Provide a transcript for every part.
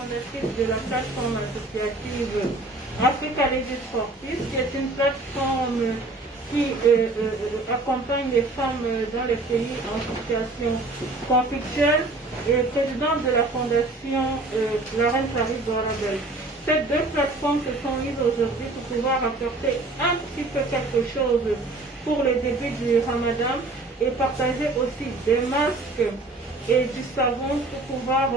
fondatrice de la plateforme associative Africa Ladies for Peace, qui est une plateforme qui accompagne les femmes dans les pays en situation conflictuelle et présidente de la fondation La Reine Paris Dorabel. Ces deux plateformes se sont mises aujourd'hui pour pouvoir apporter un petit peu quelque chose pour le début du Ramadan et partager aussi des masques et du savon pour pouvoir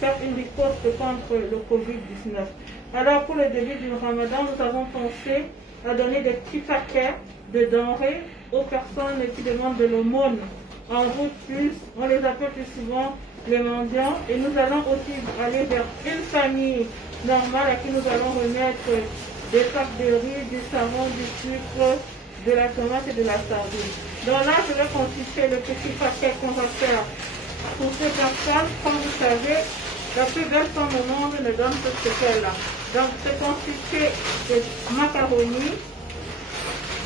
faire une riposte contre le Covid-19. Alors pour le début du Ramadan, nous avons pensé à donner des petits paquets de denrées aux personnes qui demandent de l'aumône en route plus. On les appelle plus souvent les mendiants. Et nous allons aussi aller vers une famille normale à qui nous allons remettre des sacs de riz, du savon, du sucre, de la tomate et de la sardine. Donc là, je vais constituer le petit paquet qu'on va faire pour ces personnes. Comme vous savez, la plus belle femme au monde ne donne que ce qu'elle a. Donc c'est constitué de macaroni,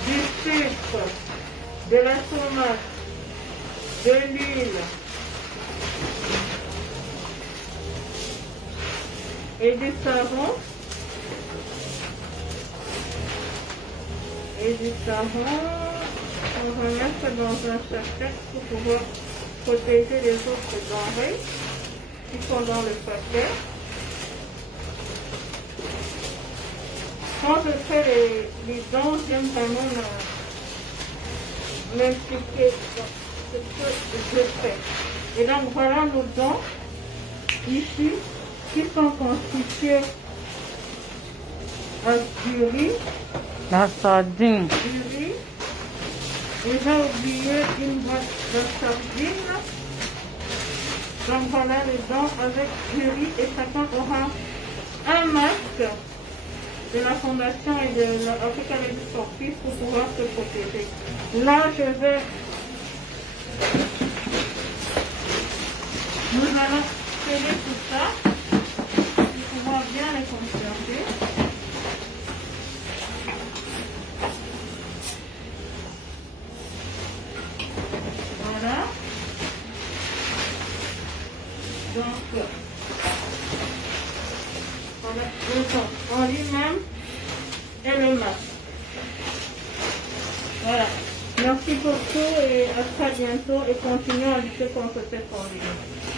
du sucre, de la tomate, de l'huile et du savon. On va mettre dans un sachet pour pouvoir protéger les autres denrées qui sont dans le paquet. Quand je fais les dons, j'aime vraiment m'impliquer dans ce que je fais. Et donc voilà nos dons ici qui sont constitués du riz, la sardine, du riz. Et j'ai oublié une boîte de sardines. Donc voilà les dons avec du riz et chacun aura un masque de la fondation et de l'Africa Ladies for Peace pour pouvoir se protéger. Là, nous allons sceller tout ça pour pouvoir bien les conserver. Voilà. Donc, voilà le don en lui-même et le masque. Voilà. Merci beaucoup et à très bientôt et continuons à lutter contre cette pandémie.